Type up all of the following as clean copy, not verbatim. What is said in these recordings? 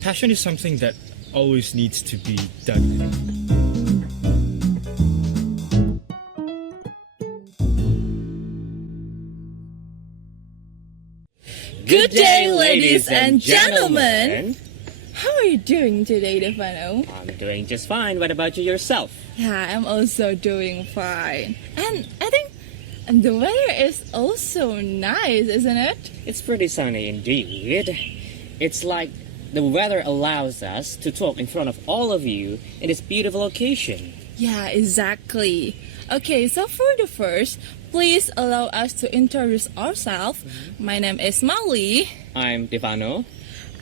Passion is something that always needs to be done. Good day, ladies and gentlemen. How are you doing today, Devano? I'm doing just fine. What about you yourself? Yeah, I'm also doing fine. And I think the weather is also nice, isn't it? It's pretty sunny indeed. It's like the weather allows us to talk in front of all of you in this beautiful occasion. Yeah, exactly. Okay, so for the first, please allow us to introduce ourselves. My name is Molly. I'm Devano.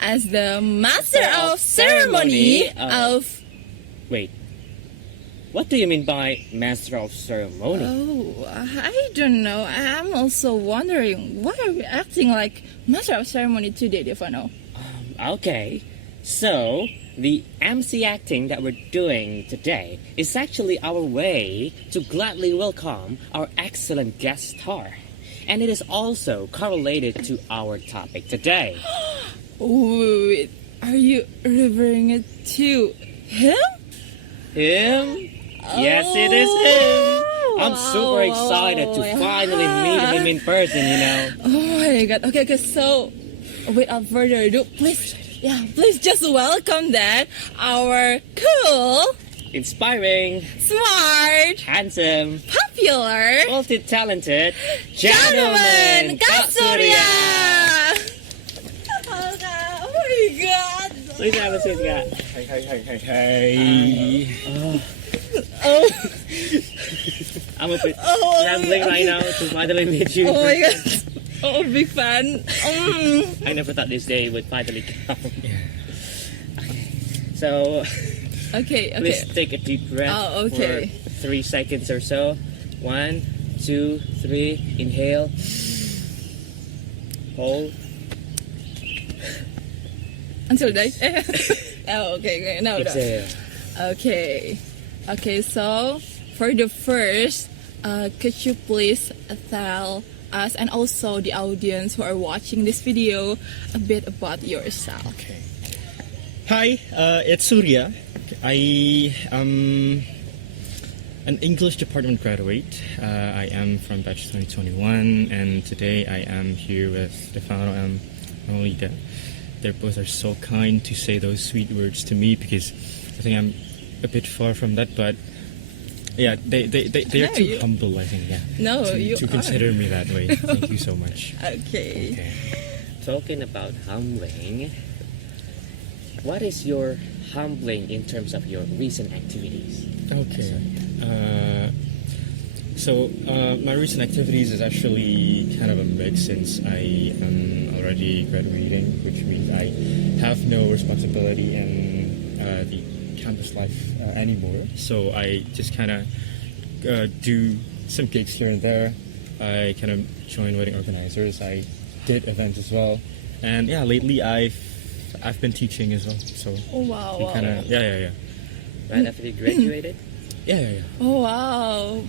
As the Master of Ceremony of... Wait, what do you mean by Master of Ceremony? Oh, I don't know. I'm also wondering, why are we acting like Master of Ceremony today, Devano? Okay, so the MC acting that we're doing today is actually our way to gladly welcome our excellent guest star. And it is also correlated to our topic today. Wait, are you referring it to him? Him? Yes, it is him. I'm super excited to finally meet him in person, you know. Oh my god. Okay, so without further ado, please just welcome that our cool, inspiring, smart, handsome, popular, multi-talented gentleman, gentleman, Kak Surya. Oh my god. Please have a seat, Kak. Hey. Oh. I'm a bit rambling right now to finally meet you. Oh my god. Oh, big fan. I never thought this day would finally come. So, Okay. please take a deep breath for 3 seconds or so. 1, 2, 3. Inhale. Hold. Until day. Oh, okay. No. Exhale. Okay, so for the first, could you please tell us and also the audience who are watching this video a bit about yourself? Okay. Hi, it's Surya. I am an English department graduate. I am from batch 2021, and today I am here with Stefano and Molita. They both are so kind to say those sweet words to me because I think I'm a bit far from that, but yeah, they are too humble, I think, you to consider me that way. Thank you so much. Okay. Talking about humbling, what is your humbling in terms of your recent activities? Okay. So my recent activities is actually kind of a mix since I am already graduating, which means I have no responsibility in the campus life anymore. So I just kind of do some gigs here and there. I kind of join wedding organizers. I did events as well, and yeah, lately I've been teaching as well. So Wow. yeah. Right after you graduated? Yeah. Oh wow,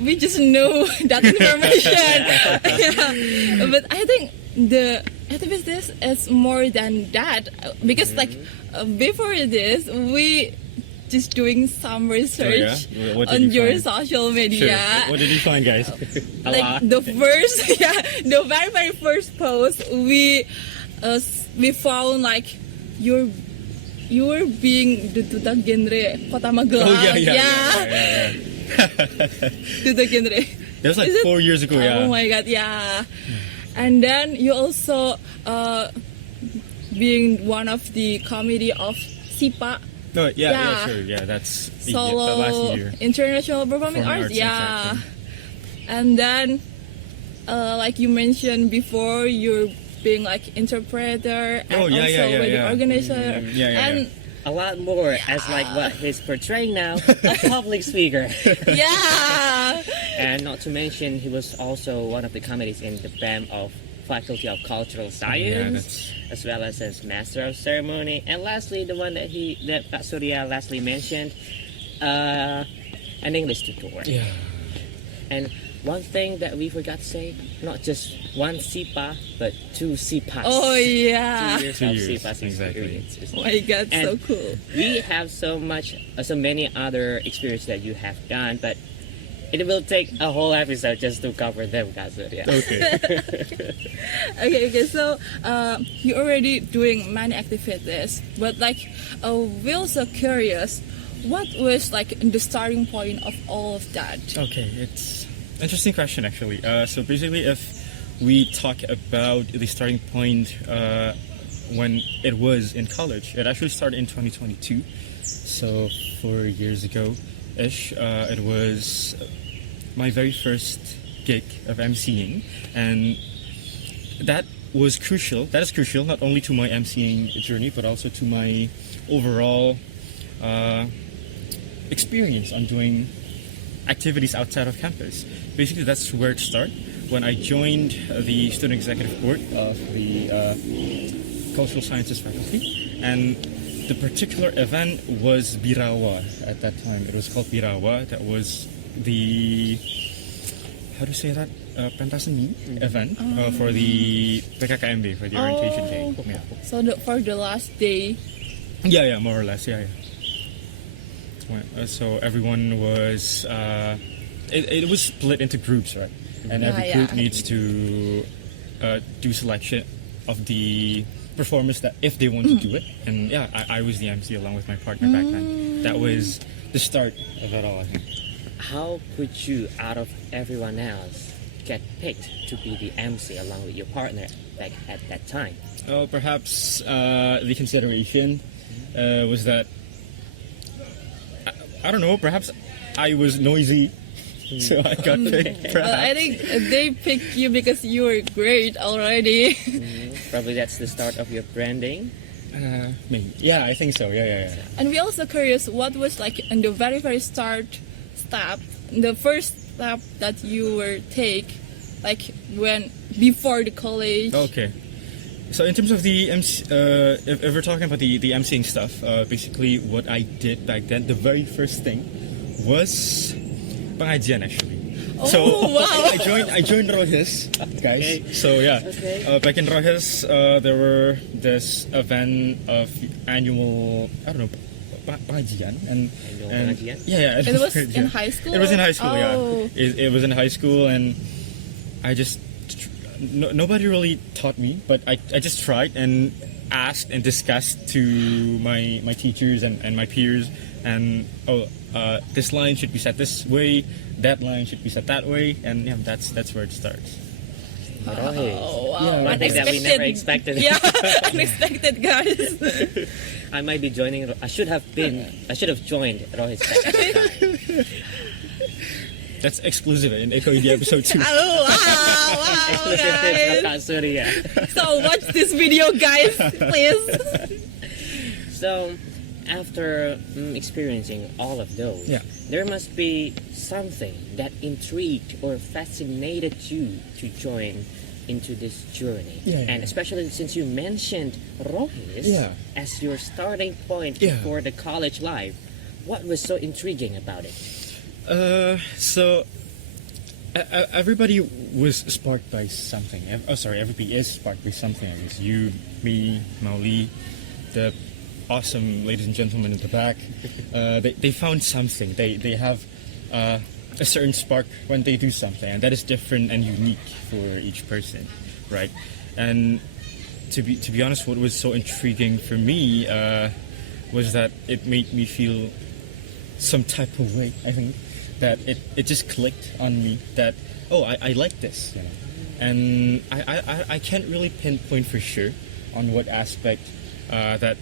we just know that information. Yeah. But I think the activities is more than that because before this we just doing some research on your social media. Sure. What did you find, guys? The very first post we found you were being the duta genre Kota Magelang. Oh yeah. Duta genre. That was like 4 years ago. Yeah. Oh my god, yeah. And then you also being one of the committee of SIPA. No, yeah, sure, yeah, that's Solo last year. International Performing Arts, yeah. Exactly. And then, like you mentioned before, you're being like interpreter and also wedding organizer, and a lot more as like what he's portraying now, a public speaker. Yeah. And not to mention, he was also one of the committees in the BAM of Faculty of Cultural Science, as well as Master of Ceremony, and lastly, the one that Kak Surya lastly mentioned, an English tutor. Yeah. And one thing that we forgot to say, not just one SIPA, but two SIPAs. Oh yeah. 2 years 2 of years, SIPAs exactly. experience. Oh my god, so And cool. We have so many other experiences that you have done, but it will take a whole episode just to cover them, Kak Surya. Okay. Okay, so you're already doing many activities, but like we're also curious, what was like the starting point of all of that? Okay, it's interesting question actually. So basically, if we talk about the starting point when it was in college, it actually started in 2022. So 4 years ago, ish. It was my very first gig of MCing, and that was crucial. That is crucial not only to my MCing journey, but also to my overall experience on doing activities outside of campus. Basically, that's where it started when I joined the student executive board of the cultural sciences faculty, and the particular event was Birawa at that time. It was called Birawa. That was the, how do you say that, pentaseni event for the PKKMB, for the orientation day. Yeah. So for the last day. Yeah, more or less, yeah. So everyone was, it was split into groups, right? And every group needs to do selection of the performers that if they want to do it. And yeah, I was the MC along with my partner back then. That was the start of it all, I think. How could you, out of everyone else, get picked to be the MC along with your partner back at that time? Perhaps the consideration was that, I don't know, perhaps I was noisy, so I got picked. But I think they picked you because you were great already. Probably that's the start of your branding. Maybe. Yeah, I think so. Yeah. And we also curious, what was like in the very start step, the first step that you were take, like when before the college. Okay. So in terms of the MC, if we're talking about the MCing stuff, basically what I did back then, the very first thing was pengajian actually. Oh, So wow. I joined Rohis, guys. Okay. So yeah, Okay. back in Rohis, there were this event of annual, I don't know, pengajian and pengajian? Yeah. It was pengajian. in high school? It was in high school. Oh. Yeah, it was in high school, and I just nobody really taught me, but I just tried and asked and discussed to my teachers and my peers, and this line should be set this way, that line should be set that way, and yeah, that's where it starts. Oh, wow. Yeah, one thing that we never expected. Yeah, unexpected, guys. I might be joining. I should have joined Rohit back at the time. That's exclusive in Echo India episode 2. Oh, wow, Exclusive guys. Kak Surya. So watch this video, guys, please. So, after experiencing all of those, Yeah. there must be something that intrigued or fascinated you to join into this journey. Yeah. And especially since you mentioned Rohis Yeah. as your starting point Yeah. for the college life, what was so intriguing about it? So everybody was sparked by something. Everybody is sparked by something. I guess you, me, Mauli, the awesome ladies and gentlemen in the back. They found something. They have a certain spark when they do something, and that is different and unique for each person, right? And to be honest, what was so intriguing for me was that it made me feel some type of way. I think that it just clicked on me that I like this, you know. And I can't really pinpoint for sure on what aspect that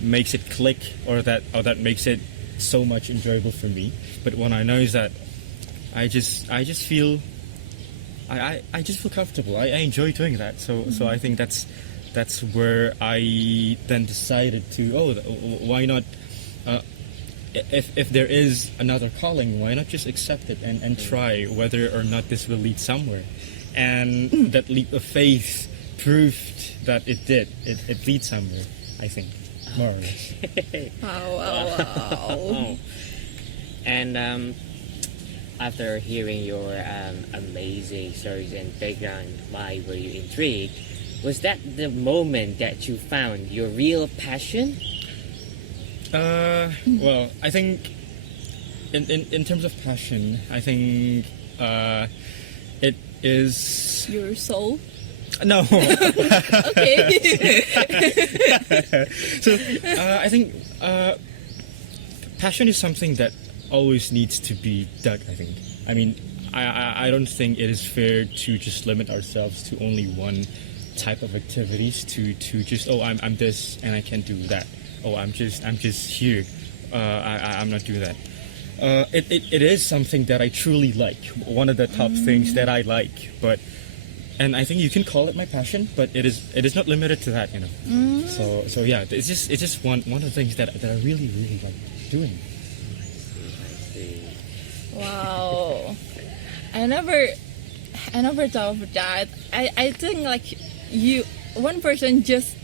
makes it click or that makes it so much enjoyable for me. But what I know is that I just feel I just feel comfortable. I enjoy doing that. So I think that's where I then decided to why not. If there is another calling, why not just accept it and try whether or not this will lead somewhere? And that leap of faith proved that it did. It leads somewhere, I think, more or less. Wow. And after hearing your amazing stories and background, why were you intrigued? Was that the moment that you found your real passion? Well, I think in terms of passion, I think it is Your soul. no. Okay. So I think passion is something that always needs to be dug. I think. I mean, I don't think it is fair to just limit ourselves to only one type of activities. To just I'm this and I can't do that. I'm just here. I'm not doing that. It is something that I truly like. One of the top things that I like, and I think you can call it my passion, but it is not limited to that, you know. So yeah, it's just one of the things that I really like doing. I see. Wow. I never thought of that. I think like one person just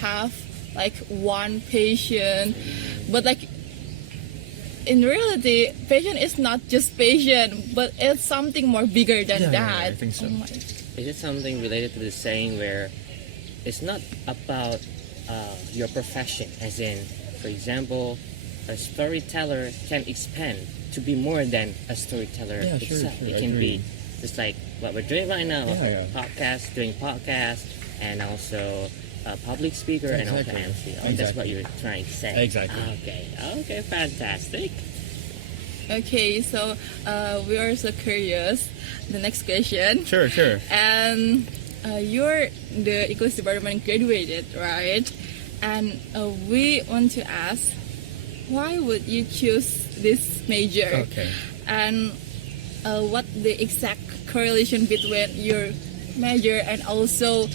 have like one passion, but like in reality, passion is not just passion, but it's something more bigger than that. Yeah, I think so. Oh my. Is it something related to the saying where it's not about your profession, as in, for example, a storyteller can expand to be more than a storyteller Yeah, sure, itself. sure, It I can agree. be just like what we're doing right now, Yeah. doing podcast, and also a public speaker and also an Exactly. MC. That's what Exactly. you're trying to say. Exactly. Okay, fantastic. Okay, so we are so curious. The next question. Sure. And you're the English department graduated, right? And we want to ask, why would you choose this major? Okay. And what the exact correlation between your major and also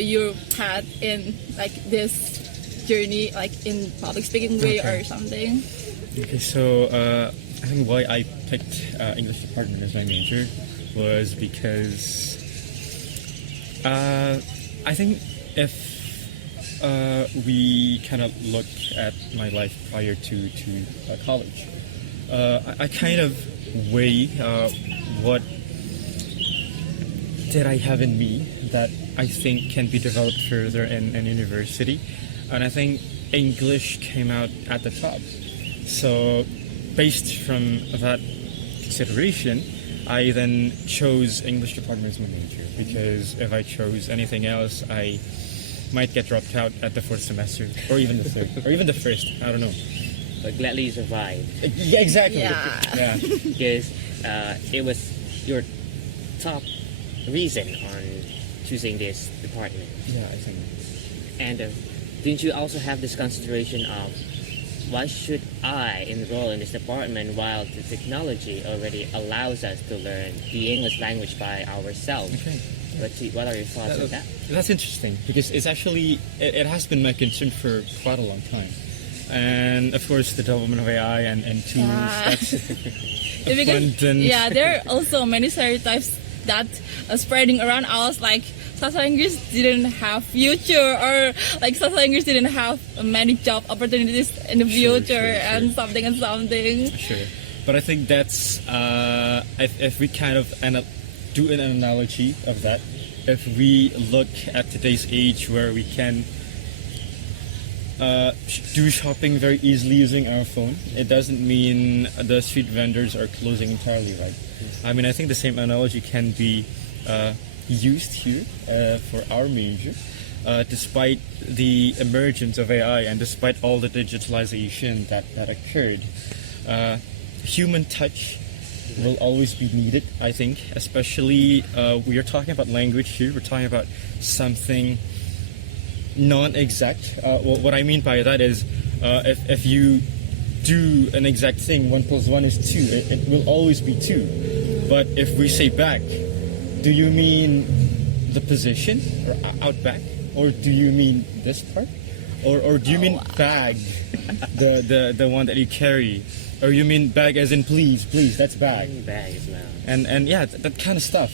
your path in like this journey, like in public speaking way Okay. or something? Okay, so I think why I picked English department as my major was because I think if we kind of look at my life prior to college, I kind of weigh what did I have in me that I think can be developed further in university, and I think English came out at the top. So based from that consideration, I then chose English department as my major, because if I chose anything else, I might get dropped out at the fourth semester, or even the third, or even the first. I don't know. But gladly you survived Yeah, exactly. Yeah. Yeah. because it was your top reason on choosing this department. Yeah, I think. And didn't you also have this consideration of why should I enroll in this department while the technology already allows us to learn the English language by ourselves? Okay. What are your thoughts on that? That's interesting, because it's actually it has been my concern for quite a long time, and of course the development of AI and tools. Yeah. That's Because, abundant. yeah, there are also many stereotypes that are spreading around us, like Sasa English didn't have future, or like Sasa English didn't have many job opportunities in the Sure, future, sure. and something and something. Sure, but I think that's if we kind of do an analogy of that, if we look at today's age where we can do shopping very easily using our phone, it doesn't mean the street vendors are closing entirely, right? I mean, I think the same analogy can be used here for our major. Despite the emergence of AI and despite all the digitalization that occurred, human touch will always be needed, I think. Especially, we are talking about language here. We're talking about something non-exact. What I mean by that is, if you do an exact thing, 1 + 1 is 2. It will always be 2. But if we say back, do you mean the position or out back, or do you mean this part, or do you mean bag, the one that you carry, or you mean bag as in please, that's bag, Bags now. and yeah, that kind of stuff.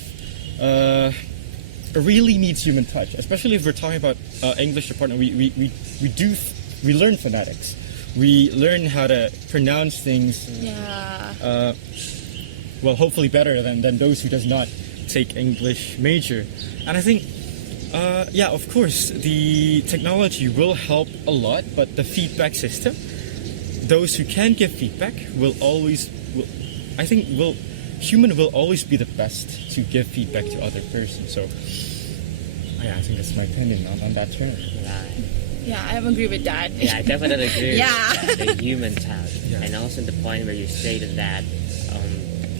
Really needs human touch, especially if we're talking about English department. We learn phonetics, we learn how to pronounce things Yeah. well, hopefully better than those who does not take English major. And I think, yeah, of course, the technology will help a lot, but the feedback system, those who can give feedback human will always be the best to give feedback to other person. So, yeah, I think that's my opinion on that term. Right. Yeah, I agree with that. Yeah, I definitely agree with Yeah. that, the human touch. Yeah. And also the point where you stated that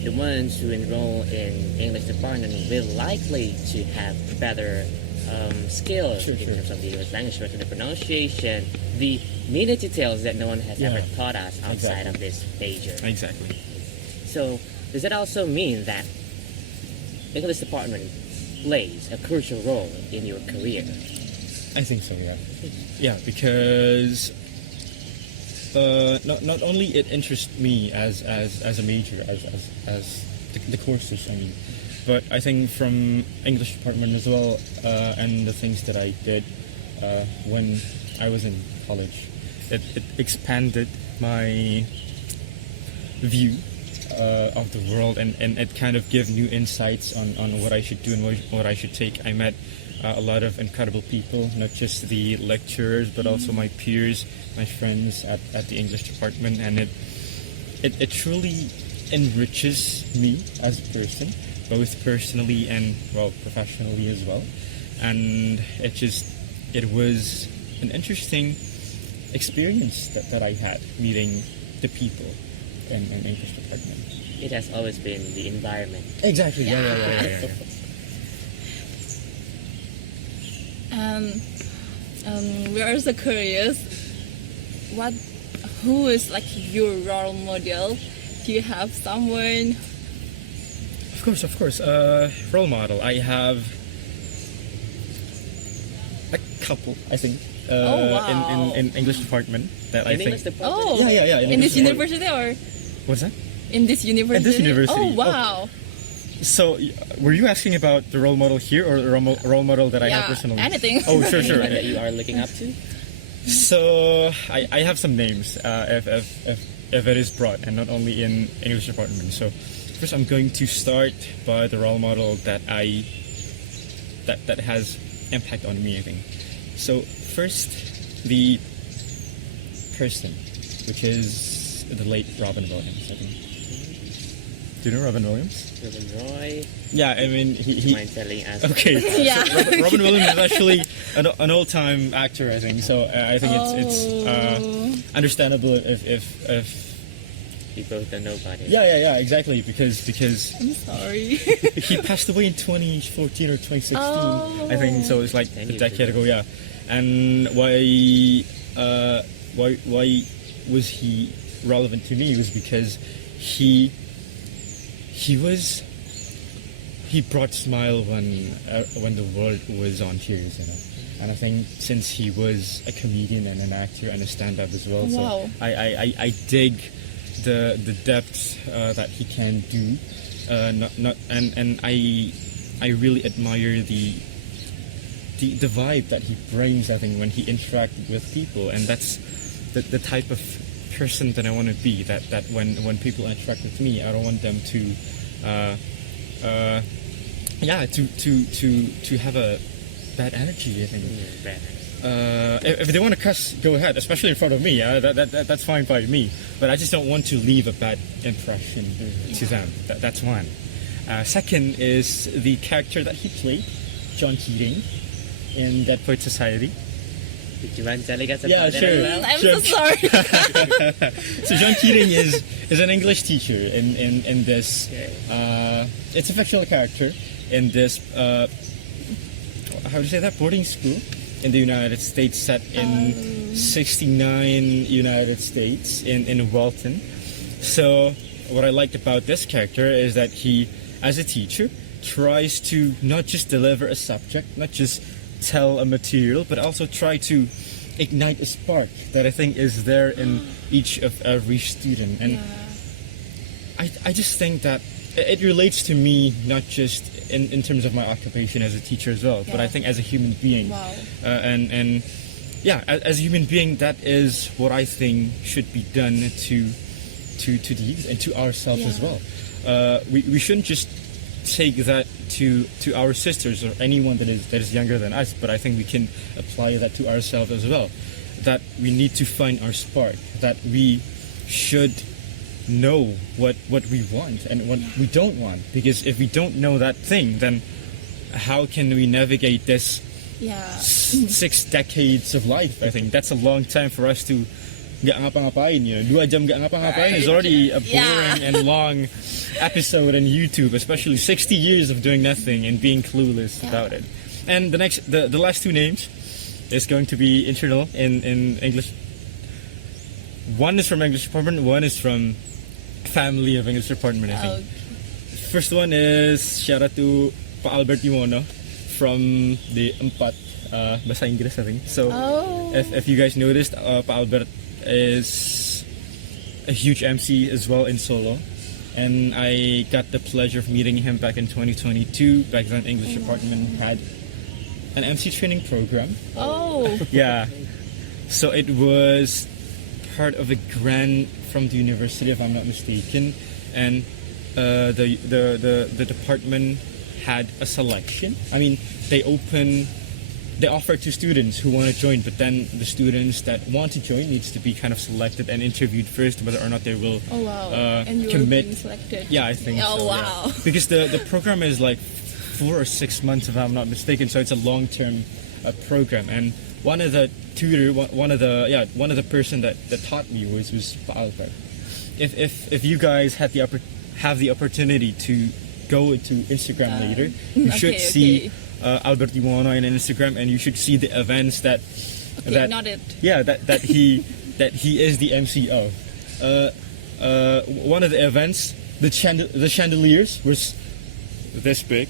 the ones who enroll in English department will likely to have better skills Sure, in sure. terms of the English language, especially the pronunciation, the minor details that no one has Yeah. ever taught us outside Exactly. of this major. Exactly. So does that also mean that English department plays a crucial role in your career? I think so, yeah. Yeah, because not only it interests me as a major, as the courses, I mean, but I think from English department as well, and the things that I did when I was in college, it expanded my view of the world, and it kind of gave new insights on what I should do and what I should take. I met a lot of incredible people, not just the lecturers, but also my peers, my friends at the English department, and it truly enriches me as a person, both personally and, well, professionally as well. And it was an interesting experience that I had meeting the people in English department. It has always been the environment. Exactly. Yeah. We're also curious, who is like your role model? Do you have someone? Of course. Role model. I have a couple, I think. Oh, wow. In English department that I In think. English department? Oh, Yeah. In English this university or What's that? in this university? In this university. Oh, wow. So, were you asking about the role model here or the role model that I have Yeah, personally? anything. Oh, sure. Anyone that you are looking up to? So, I have some names if it is broad and not only in English department. So, first I'm going to start by the role model that has impact on me, I think. So, first, the person, which is the late Robin Williams, I think. Do you know Robin Williams? Robin Roy, Yeah, I mean, do you he mind telling us? okay. Yeah. So Robin Williams is actually an old-time actor, I think. So I think it's understandable if We both don't know about it. yeah, exactly, because I'm sorry. he passed away in 2014 or 2016, Oh. I think. So it's like 10 a years decade ago. ago, yeah. And why was he relevant to me was because he brought smile when the world was on tears, you know. And I think since he was a comedian and an actor and a stand-up as well, Wow. so I dig the depth that he can do. And I really admire the vibe that he brings, I think, when he interacted with people, and that's the type of person that I want to be. That when people interact with me, I don't want them to have a bad energy, I think. If they want to cuss, go ahead, especially in front of me. That's fine by me. But I just don't want to leave a bad impression to them. That's one. Second is the character that he played, John Keating, in Dead Poet Society. Did you mind telling us about Yeah, that sure. as well? I'm Sure. so sorry. So John Keating is an English teacher in this. It's a fictional character in this. How do you say that? Boarding school in the United States, set in 69 United States in Walton. So what I liked about this character is that he, as a teacher, tries to not just deliver a subject, not just tell a material, but also try to ignite a spark that I think is there in each of every student. And I just think that it relates to me, not just in terms of my occupation as a teacher as well, but I think as a human being. Wow. And yeah, as a human being, that is what I think should be done to the youth and to ourselves as well. we shouldn't just take that to our sisters or anyone that is younger than us, but I think we can apply that to ourselves as well. That we need to find our spark. That we should know what we want and what we don't want. Because if we don't know that thing, then how can we navigate this Yeah. 6 decades of life? I think that's a long time for us to nggak ngapa-ngapain. 2 jam nggak ngapa-ngapain is already a boring and long episode on YouTube, especially 60 years of doing nothing and being clueless about it. And the last 2 names is going to be internal in English. One is from English department, one is from family of English department, I think. First one is shout out to Pak Albert Yuwono from the 4 bahasa Inggris, I think. So if you guys noticed, Pak Albert is a huge MC as well in Solo, and I got the pleasure of meeting him back in 2022. Back then, English department had an MC training program. Yeah, so it was part of a grant from the university, if I'm not mistaken, and the department had a selection. I mean, they offer to students who want to join, but then the students that want to join needs to be kind of selected and interviewed first whether or not they will And you were commit. being selected. Yeah, I think so. Wow. Yeah. Because the program is like 4 or 6 months, if I'm not mistaken, so it's a long-term program. And one of the tutor, one of the person that taught me was Pak Albert. If you guys have the opportunity to go to Instagram later, you should see Albert Yuwono on Instagram, and you should see the events that Noted. that he is the MC of. One of the events, the chandeliers was this big.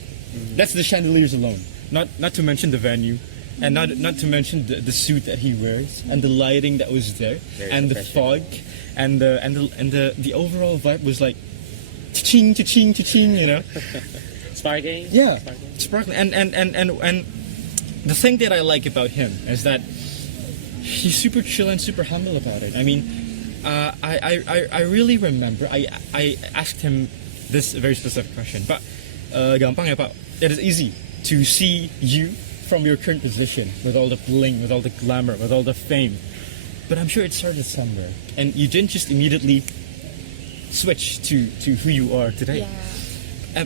That's the chandeliers alone. Not to mention the venue, and not to mention the suit that he wears and the lighting that was there, and the fog, and the overall vibe was like cha-ching, cha-ching, cha-ching, Sparking? Yeah, sparkling. And the thing that I like about him is that he's super chill and super humble about it. I mean, I really remember I asked him this very specific question, but gampang ya Pak. It is easy to see you from your current position with all the bling, with all the glamour, with all the fame. But I'm sure it started somewhere, and you didn't just immediately switch to who you are today.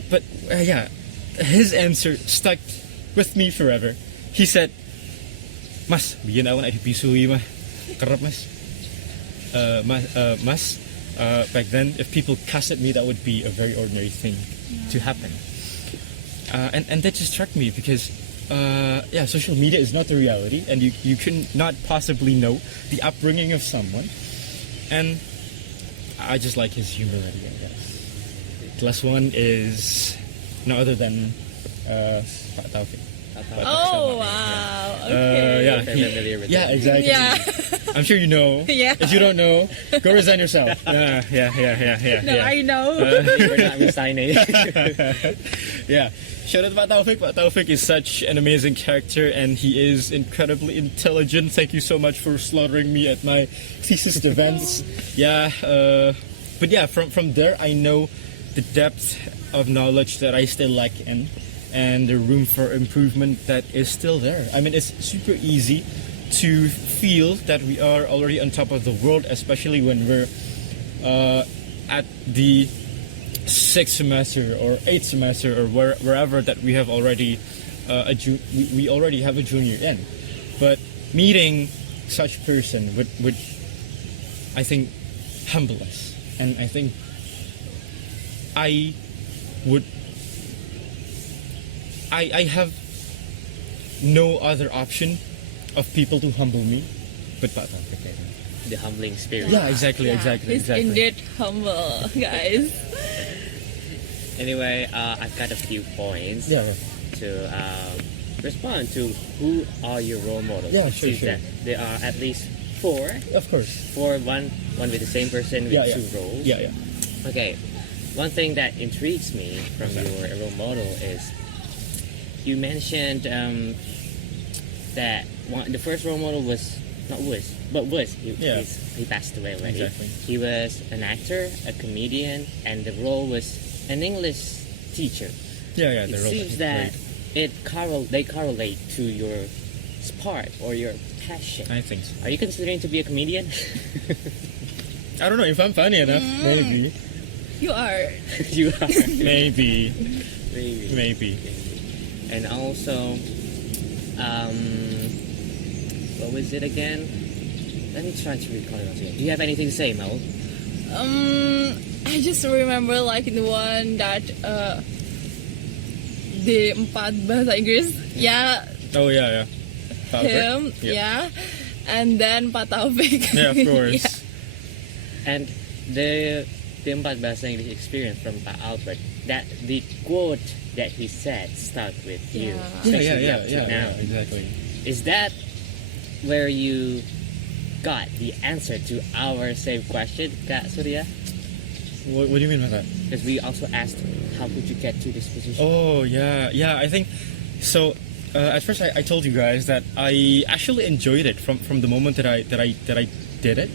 But his answer stuck with me forever. He said, "Mas, biyen aku nek dipisui mah kerep Mas. Mas, back then if people cuss at me, that would be a very ordinary thing to happen." And that just struck me because social media is not the reality, and you can not possibly know the upbringing of someone. And I just like his humility, I guess. The last one is no other than Pak Taufik. Wow. Okay. Familiar with Yeah, exactly. Yeah. I'm sure you know. Yeah. If you don't know, go resign yourself. Yeah. No, I know. We're not resigning. Yeah. Shout out to Pak Taufik. Pak Taufik is such an amazing character, and he is incredibly intelligent. Thank you so much for slaughtering me at my thesis defense. But yeah, from there I know the depth of knowledge that I still lack in, and the room for improvement that is still there. I mean, it's super easy to feel that we are already on top of the world, especially when we're at the 6th semester or 8th semester or wherever that we have already we already have a junior in. But meeting such person would I think humble us, and I think I have no other option of people to humble me but Pak Taufik, I think. The humbling spirit. Yeah, exactly. He's indeed humble, guys. Anyway, I've got a few points to respond to who are your role models. Yeah, sure. There are at least 4. Of course. 4, one with the same person with 2 roles. Yeah. Okay, one thing that intrigues me from your role model is you mentioned that the first role model was not was, but was. He passed away already. Exactly. He was an actor, a comedian, and the role was an English teacher, Yeah, it they're all seems great. that they correlate to your spark or your passion. I think so. Are you considering to be a comedian? I don't know if I'm funny enough. Maybe. You are. You are. Maybe. Maybe. Maybe. And also, what was it again? Let me try to recall it once again. Do you have anything to say, Mel? I just remember like the one that the empat bahasa Inggris. Yeah, Oh yeah. Albert? him. Yeah. And then Pak Taufik. Yeah, of course. Yeah. And the empat bahasa English experience from Pak Albert, that the quote that he said stuck with you, especially up to now. Exactly. Is that where you got the answer to our same question, Kak Surya? What do you mean by that? Because we also asked, how could you get to this position? Oh yeah. I think so. At first, I told you guys that I actually enjoyed it from the moment that I did it.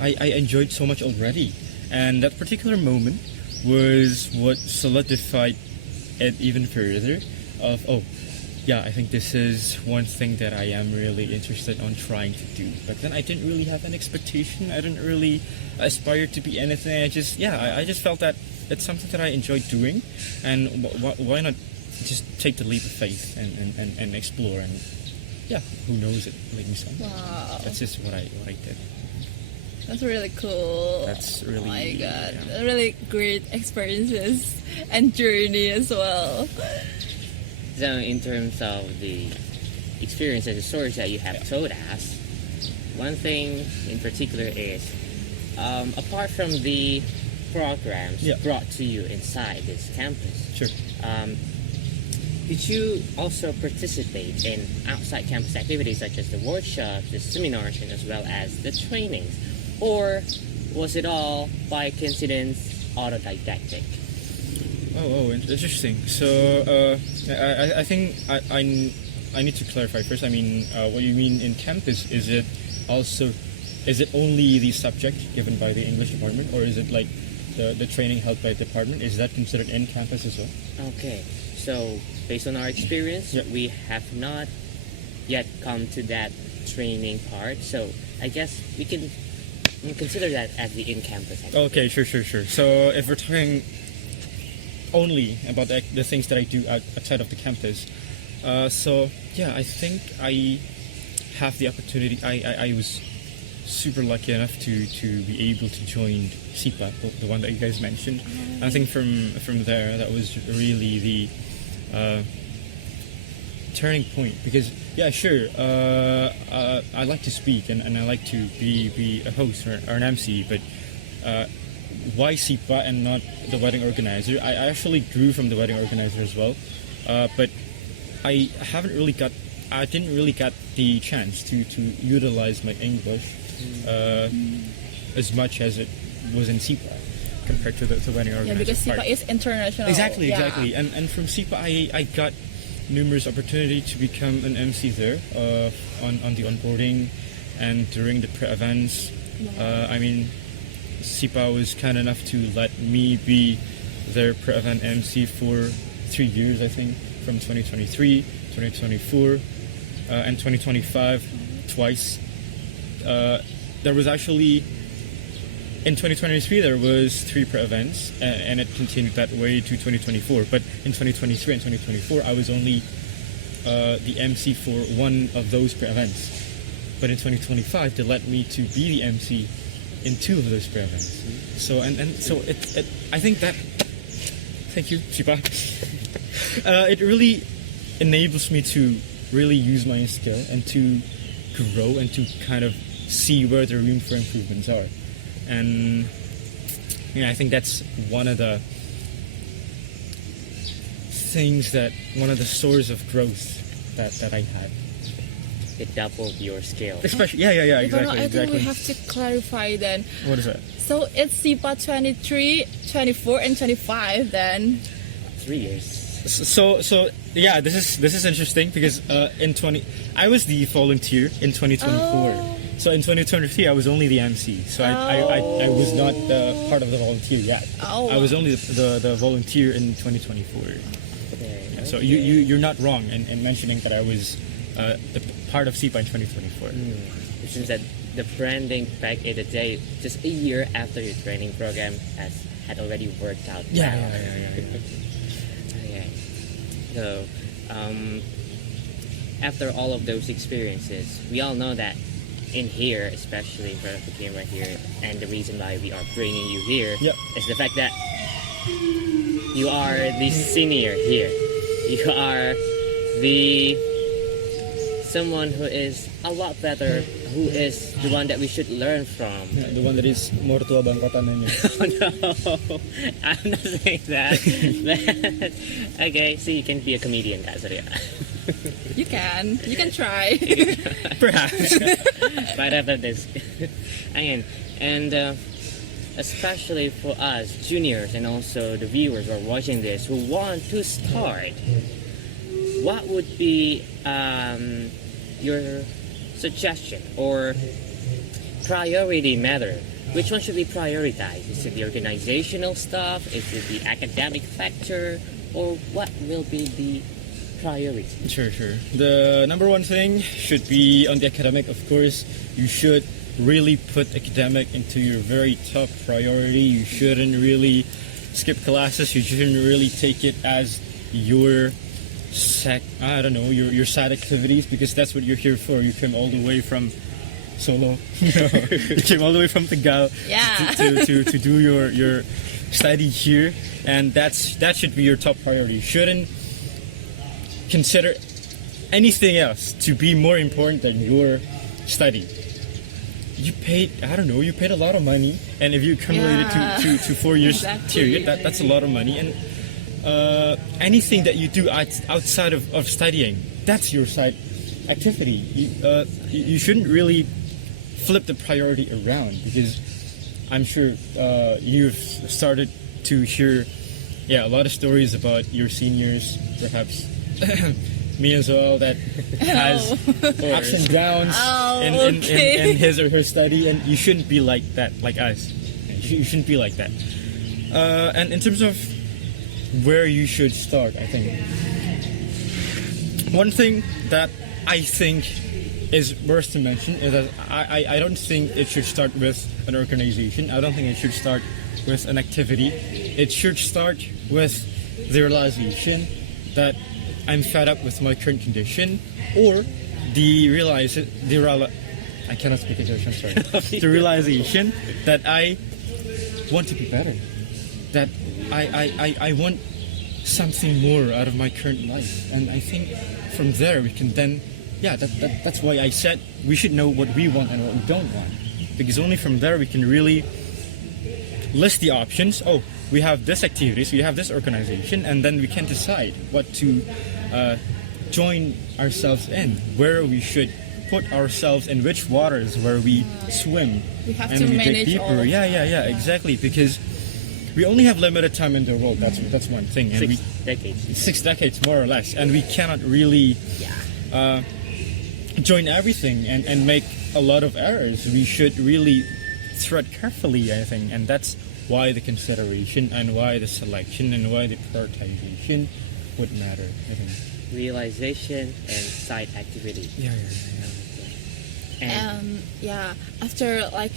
I enjoyed so much already, and that particular moment was what solidified it even further. I think this is one thing that I am really interested on trying to do. But then I didn't really have an expectation. I didn't really aspire to be anything. I just felt that it's something that I enjoyed doing, and why not just take the leap of faith and explore, and who knows it, like me say. Wow. That's just what I did. That's really cool. That's really, Oh my god. yeah. Really great experiences and journey as well. So in terms of the experiences, the stories that you have told us, one thing in particular is, apart from the programs brought to you inside this campus, Sure. did you also participate in outside campus activities such as the workshops, the seminars, and as well as the trainings? Or was it all by coincidence autodidactic? Oh, interesting. So, I think I need to clarify first. I mean, what you mean in campus, is it only the subject given by the English department, or is it like the training held by the department? Is that considered in campus as well? Okay, so based on our experience, we have not yet come to that training part. So I guess we can consider that as the in-campus activity. Okay, sure. So if we're talking only about the things that I do outside of the campus, I think I have the opportunity. I was super lucky enough to be able to join SIPA, the one that you guys mentioned. I think from there, that was really the turning point, because I like to speak and I like to be a host or an MC, but why SIPA and not the wedding organizer? I actually grew from the wedding organizer as well, but I didn't really get the chance to utilize my English as much as it was in SIPA compared to the wedding organizer. Yeah, because SIPA part. is international. Exactly. Yeah. And from SIPA, I got numerous opportunity to become an MC there on the onboarding and during the pre-events. I mean, SIPA was kind enough to let me be their pre-event MC for 3 years, I think, from 2023, 2024, and 2025 twice. There was actually, in 2023 there was 3 pre-events, and it continued that way to 2024. But in 2023 and 2024 I was only the MC for one of those pre-events. But in 2025 they let me to be the MC in 2 of those pre-events. So so I think that, thank you, Sipa. It really enables me to really use my skill and to grow and to kind of see where the room for improvements are. And I think that's one of the things one of the sources of growth that I had. It doubled your skill. Especially, exactly. I think we have to clarify then. What is that? So it's SIPA 23, 24, and 25 then. 3 years. So this is interesting because I was the volunteer in 2024. So in 2023, I was only the MC. So I was not part of the volunteer yet. Oh. I was only the volunteer in 2024. Okay. Yeah, so you're not wrong in mentioning that I was the part of SIPA in 2024. It seems that the branding back in the day, just a year after your training program had already worked out. Yeah, well. yeah. Okay. So, after all of those experiences, we all know that in here, especially in front of the camera here, and the reason why we are bringing you here Yep. is the fact that you are the senior here. You are the someone who is a lot better, who is the one that we should learn from. Yeah, the one that is more tua bangkotannya. Oh no, I'm not saying that. Okay, so you can be a comedian, Kak Surya. You can try. Perhaps. Right after this. Again, and especially for us juniors and also the viewers who are watching this who want to start, what would be your suggestion or priority matter? Which one should be prioritized? Is it the organizational stuff? Is it the academic factor? Or what will be the priority? Sure. The number one thing should be on the academic, of course. You should really put academic into your very top priority. You shouldn't really skip classes. You shouldn't really take it as your your side activities, because that's what you're here for. You came all the way from Solo. You came all the way from Tegal Yeah. to do your study here, and that should be your top priority. You shouldn't consider anything else to be more important than your study. You paid a lot of money, and if you accumulate it to 4 years Exactly. period, that's a lot of money. And anything that you do outside of studying, that's your side activity. You shouldn't really flip the priority around, because I'm sure you've started to hear a lot of stories about your seniors, perhaps me as well, that has ups and downs in his or her study, and you shouldn't be like that, like us. You shouldn't be like that. And in terms of where you should start, I think one thing that I think is worth to mention is that I don't think it should start with an organization. I don't think it should start with an activity. It should start with the realization that I'm fed up with my current condition, or I cannot speak English, I'm sorry. The realization that I want to be better, that I want something more out of my current life. And I think from there we can then, that's why I said we should know what we want and what we don't want, because only from there we can really list the options. Oh, we have this activity, so we have this organization, and then we can decide what to join ourselves in, where we should put ourselves in, which waters where we swim. We have and to we dig manage deeper. all of Yeah, exactly, because we only have limited time in the world. That's one thing, and 6 decades. 6 decades more or less, and we cannot really join everything and make a lot of errors. We should really thread carefully, I think, and that's why the consideration and why the selection and why the prioritization would matter, I think. Realization and side activity. Yeah. And After like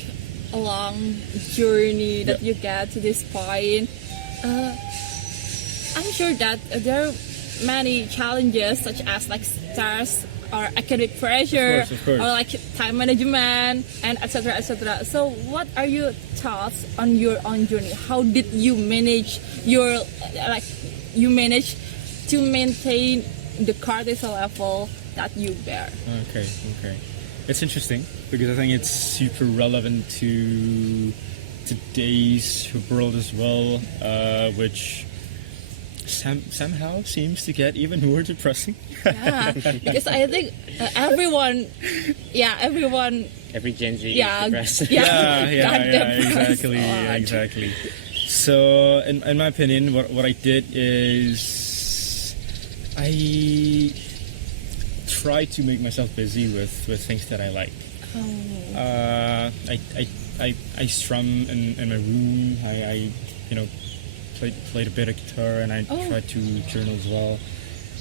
a long journey that you get to this point, I'm sure that there are many challenges, such as like stress or academic pressure, Of course. or like time management, and etc. So what are your thoughts on your own journey? How did you manage to maintain the cortisol level that you bear? Okay. It's interesting, because I think it's super relevant to today's world as well, which somehow seems to get even more depressing. Yeah, because I think everyone, every Gen Z is yeah, depressed. got depressed a lot. Exactly. So, in my opinion, what I did is I try to make myself busy with things that I like. I strum in my room. I played a bit of guitar, and I tried to journal as well.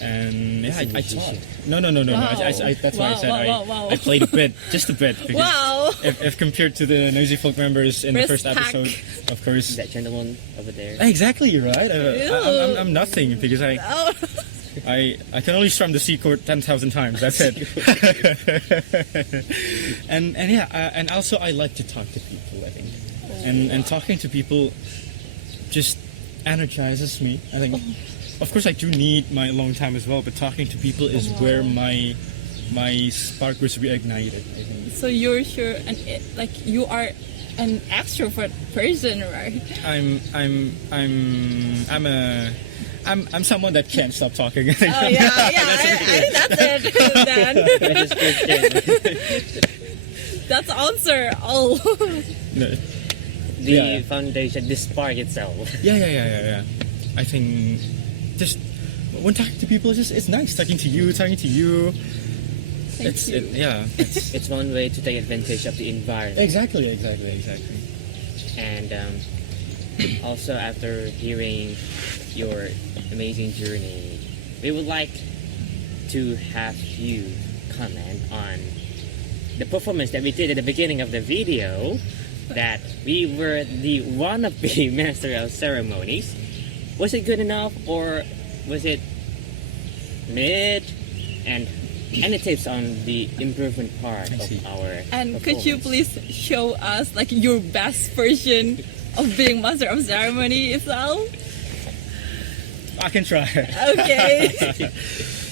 And yeah, I taught. No. Wow. That's why I said Wow. I played a bit, just a bit. Because Wow. if compared to the Noisy Folk members in the first Respect. episode, of course. Is that gentleman over there? Exactly, you're right. I'm nothing because Oh. I can only strum the C chord 10,000 times. That's it. and yeah, and also I like to talk to people. I think, and talking to people just energizes me. I think. Of course, I do need my alone time as well, but talking to people is where my spark was reignited. I think. So you're sure, and you are an extrovert person, right? I'm someone that can't stop talking. Oh yeah. I think that's it. Then That is Christian. that's the answer. Oh. No. The Yeah. foundation, the spark itself. Yeah. I think just when talking to people, it's nice talking to you. Thank you. It's one way to take advantage of the environment. Exactly. And also, after hearing your amazing journey, we would like to have you comment on the performance that we did at the beginning of the video, that we were the wannabe master of ceremonies. Was it good enough, or was it mid? And any tips on the improvement part of our And could you performance? please show us your best version of being master of ceremony itself? I can try. Okay.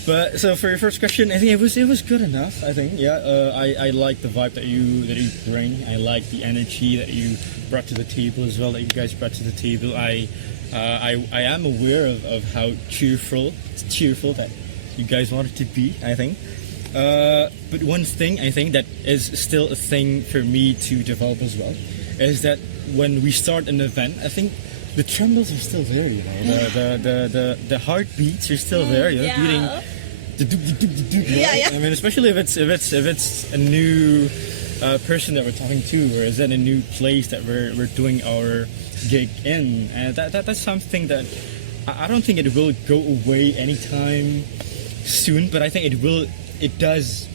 But so for your first question, I think it was good enough. I think I like the vibe that you bring. I like the energy that you brought to the table as well. That you guys brought to the table. I am aware of how cheerful that you guys wanted to be. I think. But one thing I think that is still a thing for me to develop as well is that when we start an event, I think the trembles are still there. You know, the heartbeats are still there. You know, beating. Yeah. I mean, especially if it's a new person that we're talking to, or is it a new place that we're doing our gig in, and that's something that I don't think it will go away anytime soon. But I think it does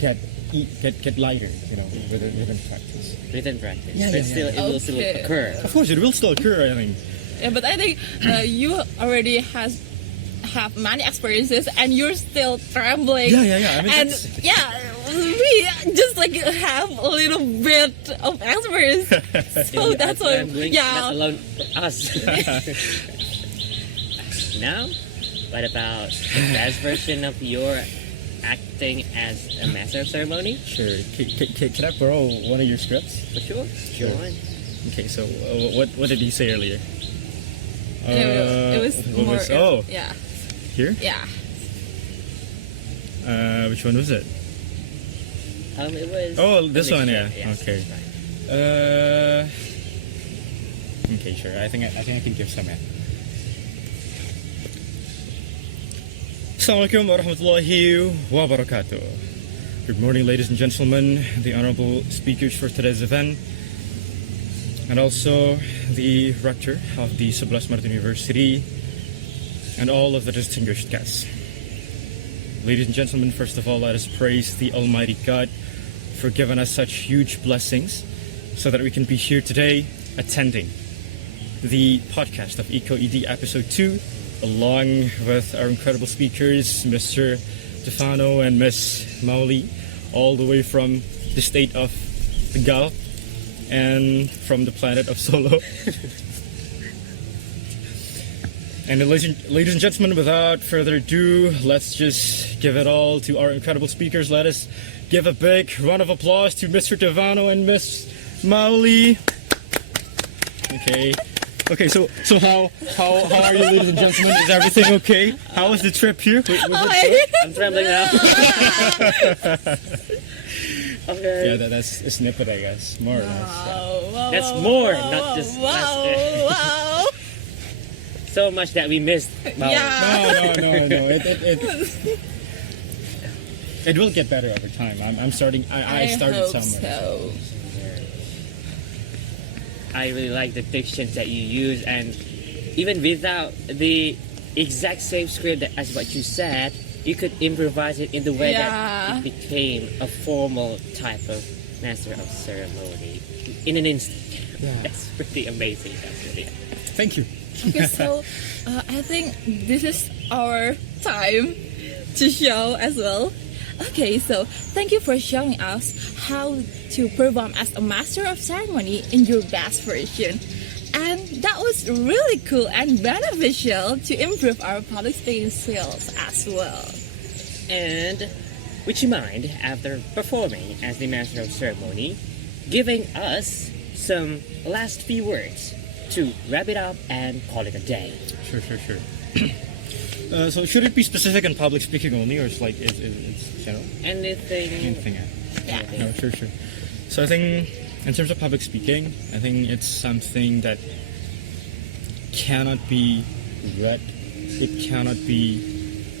get lighter, you know, within practice. Written practice, Yeah, but yeah, still, yeah. it will still Okay. occur. Of course, it will still occur. I think. Yeah, but I think you already have many experiences, and you're still trembling. Yeah. I mean, And we just have a little bit of experience, so that's why. Not alone us. Now, what about the best version of your acting as a master of ceremony? Sure. Can I borrow one of your scripts? For sure. Sure. Go on. Okay. So what did he say earlier? It was what more. was- Yeah. Here? Yeah. Which one was it? It was. Oh, this a one, mixture, yeah. yes, Okay. right. Okay, sure. I think I can give some. Assalamualaikum warahmatullahi wabarakatuh. Good morning, ladies and gentlemen, the honorable speakers for today's event, and also the rector of the 11 Maret University, and all of the distinguished guests. Ladies and gentlemen, first of all, let us praise the Almighty God for giving us such huge blessings so that we can be here today attending the podcast of EcoED Episode 2, along with our incredible speakers, Mr. Stefano and Miss Mauli, all the way from the state of Tegal and from the planet of Solo. And ladies and gentlemen, without further ado, let's just give it all to our incredible speakers. Let us give a big round of applause to Mr. Devano and Miss Mauli. Okay, so how are you, ladies and gentlemen? Is everything okay? How was the trip here? I'm trembling now. Okay. Yeah, that's a snippet, I guess. More or less. Wow, That's more, not just master. Wow. So much that we missed. Wow. Yeah. No. it will get better over time. I'm starting. I started hope somewhere. so. I really like the dictions that you use, and even without the exact same script as what you said, you could improvise it in the way that it became a formal type of master of ceremony in an instant. Yeah. That's pretty amazing, actually. Thank you. Okay, so I think this is our time to show as well. Okay, so thank you for showing us how to perform as a master of ceremony in your best version. And that was really cool and beneficial to improve our public speaking skills as well. And would you mind, after performing as the master of ceremony, giving us some last few words to wrap it up and call it a day? Sure. So should it be specific on public speaking only, or it's like it's general? Anything? Anything? Yeah. No, sure. So I think in terms of public speaking, I think it's something that cannot be read. It cannot be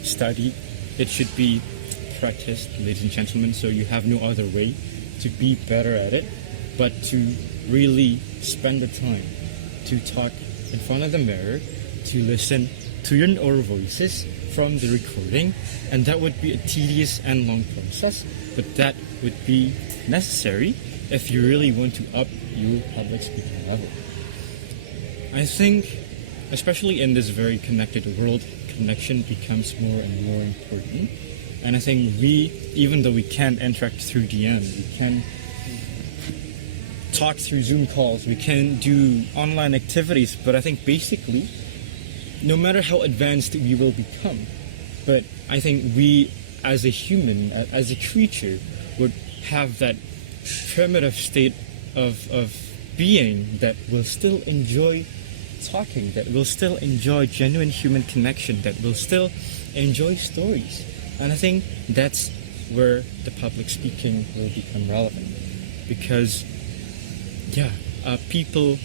studied. It should be practiced, ladies and gentlemen. So you have no other way to be better at it, but to really spend the time to talk in front of the mirror, to listen to your own voices from the recording, and that would be a tedious and long process, but that would be necessary if you really want to up your public speaking level. I think, especially in this very connected world, connection becomes more and more important. And I think even though we can't interact through DM, we can talk through Zoom calls, we can do online activities, but I think basically, no matter how advanced we will become, but I think we as a human, as a creature, would have that primitive state of being that will still enjoy talking, that will still enjoy genuine human connection, that will still enjoy stories. And I think that's where the public speaking will become relevant. Because, people...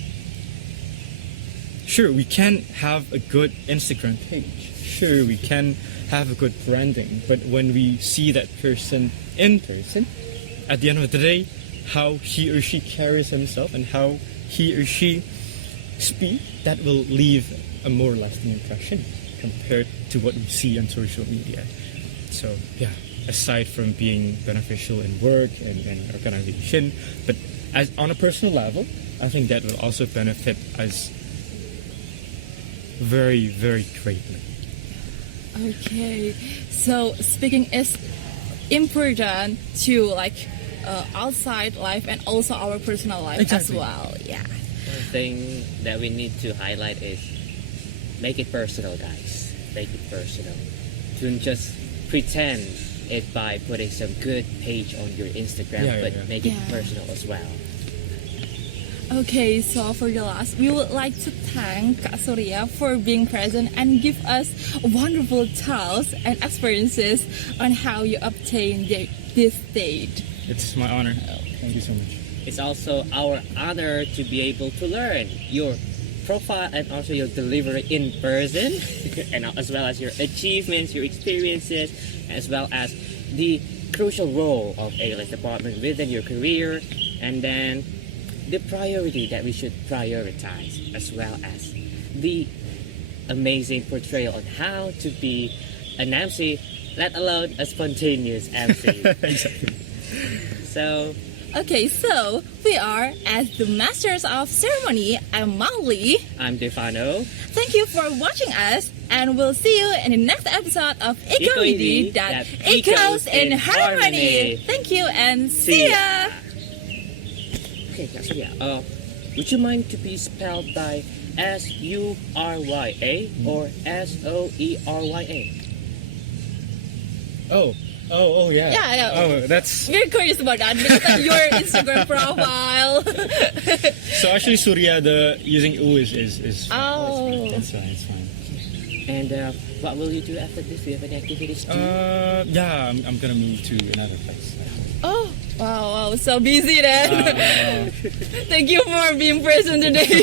Sure, we can have a good Instagram page. Sure, we can have a good branding. But when we see that person in person, at the end of the day, how he or she carries himself and how he or she speak, that will leave a more lasting impression compared to what we see on social media. So, aside from being beneficial in work and organization, but as on a personal level, I think that will also benefit us very, very greatly. Okay, so speaking is important to outside life and also our personal life Exactly. as well. Yeah. One thing that we need to highlight is make it personal, guys. Make it personal. Don't just pretend it by putting some good page on your Instagram, but make it Yeah. personal as well. Okay, so for the last, we would like to thank Kak Surya for being present and give us wonderful tales and experiences on how you obtained this state. It's my honor. Thank you so much. It's also our honor to be able to learn your profile and also your delivery in person, and as well as your achievements, your experiences, as well as the crucial role of ALS department within your career, and then the priority that we should prioritize, as well as the amazing portrayal on how to be an MC, let alone a spontaneous MC. Exactly. So, Okay, so we are as the Masters of Ceremony. I'm Molly. I'm Defano. Thank you for watching us, and we'll see you in the next episode of Eco-ID that echoes in harmony. Thank you and see ya! Okay, Kak Surya, would you mind to be spelled by S-U-R-Y-A or S-O-E-R-Y-A? Oh, yeah. Yeah. Oh, that's... We're curious about that because of your Instagram profile. So actually, Surya, the using U is Oh. That's fine, it's fine. And what will you do after this? Do you have any activities too? I'm gonna move to another place. Oh, wow, so busy then. Thank you for being present today.